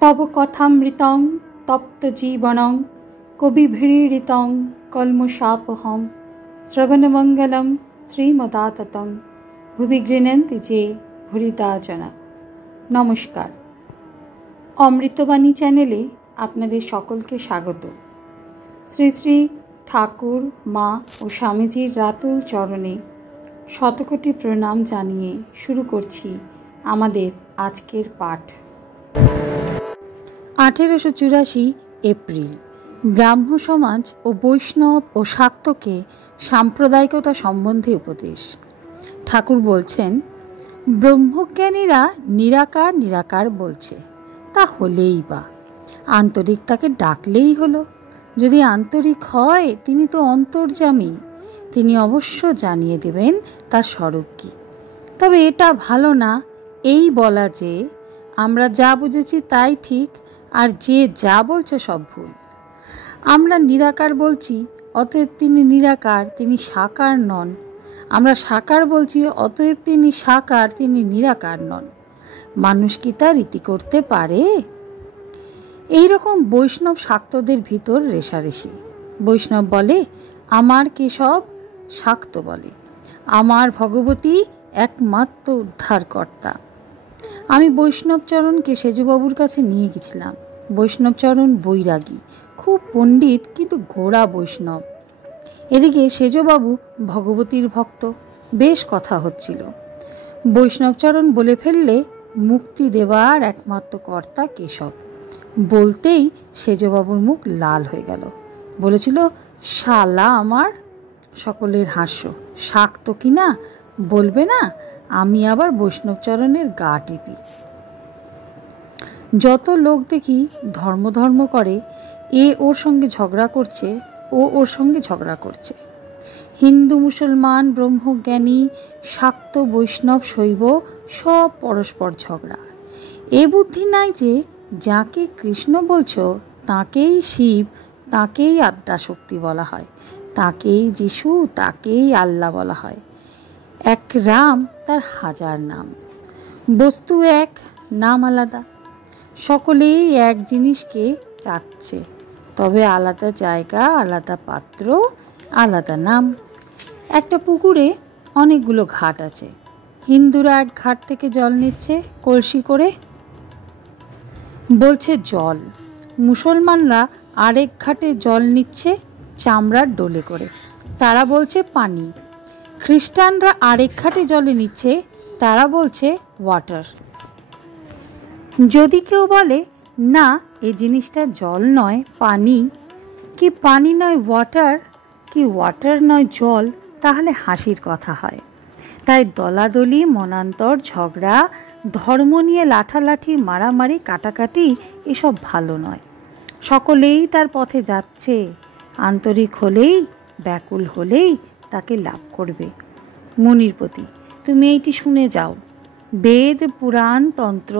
तव कथामृतं तप्तजीवनं कविभिरीडितं कल्मषापहं श्रवणमंगलं श्रीमदाततं भुवि गृह्णन्ति जे भूरिदा जना। नमस्कार, अमृतबाणी चैनेले आपनादेर सकलके स्वागत। श्री श्री ठाकुर मा और स्वामीजीर रातुल चरणे शतकोटी प्रणाम जानिए शुरू करछि आमादेर आजकेर पाठ। 1884 एप्रिल ब्राह्म समाज और वैष्णव और शाक्त के साम्प्रदायिकता सम्बन्धे उपदेश। ठाकुर बोलছেন, ब्रह्मज्ञानीरा निराकार निराकार बोलছে, ता হলেই বা आन्तरिकताके डाकलेई हलो। यदि आन्तरिक হয় তিনি তো অন্তর্যামী, তিনি অবশ্য জানিয়ে দেবেন তার স্বরূপ কি। তবে এটা ভালো না এই বলা যে আমরা যা বুঝেছি তাই ঠিক আর যে যা বলছে সব ভুল। আমরা নিরাকার বলছি, অতএব তিনি নিরাকার, তিনি সাকার নন। আমরা সাকার বলছি, অতএব তিনি সাকার, তিনি নিরাকার নন। মানুষ কি তা রীতি করতে পারে? এই রকম বৈষ্ণব শাক্তদের ভিতর রেষারেষি। বৈষ্ণব বলে আমার কেশব, শাক্ত বলে আমার ভগবতী একমাত্র উদ্ধারকর্তা। আমি বৈষ্ণবচরণকে সেজবাবুর কাছে নিয়ে গেছিলাম। বৈষ্ণবচরণ বৈরাগী, খুব পণ্ডিত, কিন্তু গোড়া বৈষ্ণব। এদিকে সেজবাবু ভগবতীর ভক্ত। বেশ কথা হচ্ছিল। বৈষ্ণবচরণ বলে ফেললে মুক্তি দেবার একমাত্র কর্তা কেশব। বলতেই সেজবাবুর মুখ লাল হয়ে গেল। বলেছিল, শালা আমার। সকলের হাস্য। শাক্ত কিনা বলবে না, আমি আবার বৈষ্ণবচরণের গা টিপি। যত লোক দেখি ধর্ম ধর্ম করে, এ ওর সঙ্গে ঝগড়া করছে, ও ওর সঙ্গে ঝগড়া করছে। হিন্দু মুসলমান ব্রহ্মজ্ঞানী শাক্ত বৈষ্ণব শৈব সব পরস্পর ঝগড়া। এ বুদ্ধি নাই যে যাকে কৃষ্ণ বলছো তাকেই শিব, তাকেই আদ্যাশক্তি বলা হয়, তাকেই যিশু, তাকেই আল্লাহ বলা হয়। এক রাম, তার হাজার নাম। বস্তু এক, নাম আলাদা। সকলেই এক জিনিসকে চাচ্ছে, তবে আলাদা জায়গা, আলাদা পাত্র, আলাদা নাম। একটা পুকুরে অনেকগুলো ঘাট আছে। হিন্দুরা এক ঘাট থেকে জল নিচ্ছে কলসি করে, বলছে জল। মুসলমানরা আরেক ঘাটে জল নিচ্ছে চামড়ার ডোলে করে, তারা বলছে পানি। খ্রিস্টানরা আরেক ঘাটে জলে নিচ্ছে, তারা বলছে ওয়াটার। যদি কেউ বলে না এই জিনিসটা জল নয় পানি, কি পানি নয় ওয়াটার, কি ওয়াটার নয় জল, তাহলে হাসির কথা হয়। তাই দলাদলি, মনান্তর, ঝগড়া, ধর্ম নিয়ে লাঠালাঠি, মারামারি, কাটাকাটি এসব ভালো নয়। সকলেই তার পথে যাচ্ছে। আন্তরিক হলেই, ব্যাকুল হলেই তাকে লাভ করবে। মুনিরপতি, তুমি এইটি শুনে যাও। বেদ, পুরাণ, তন্ত্র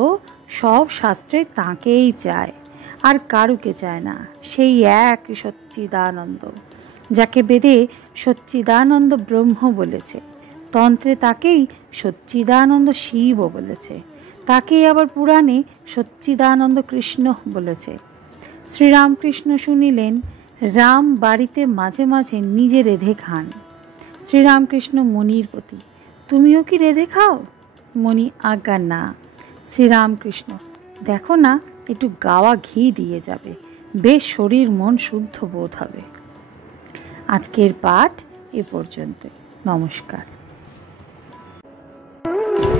সব শাস্ত্রে তাঁকেই চায়, আর কারুকে চায় না। সেই এক সচ্চিদানন্দ, যাকে বেদে সচ্চিদানন্দ ব্রহ্ম বলেছে, তন্ত্রে তাকেই সচ্চিদানন্দ শিব বলেছে, তাকেই আবার পুরাণে সচ্চিদানন্দ কৃষ্ণ বলেছে। শ্রীরামকৃষ্ণ শুনিলেন রাম বাড়িতে মাঝে মাঝে নিজে রেঁধে খান। শ্রীরামকৃষ্ণ মণির প্রতি, তুমিও কি রেঁধে খাও? মণি, আজ্ঞা না। শ্রীরামকৃষ্ণ, দেখো না একটু গাওয়া ঘি দিয়ে যাবে, বেশ শরীর মন শুদ্ধ বোধ হবে। আজকের পাঠ এ পর্যন্ত। নমস্কার।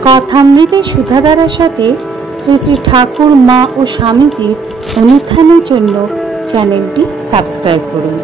কথামৃতে সুধাধারার সাথে শ্রী শ্রী ঠাকুর মা ও স্বামীজির অনুধ্যানের জন্য চ্যানেলটি সাবস্ক্রাইব করুন।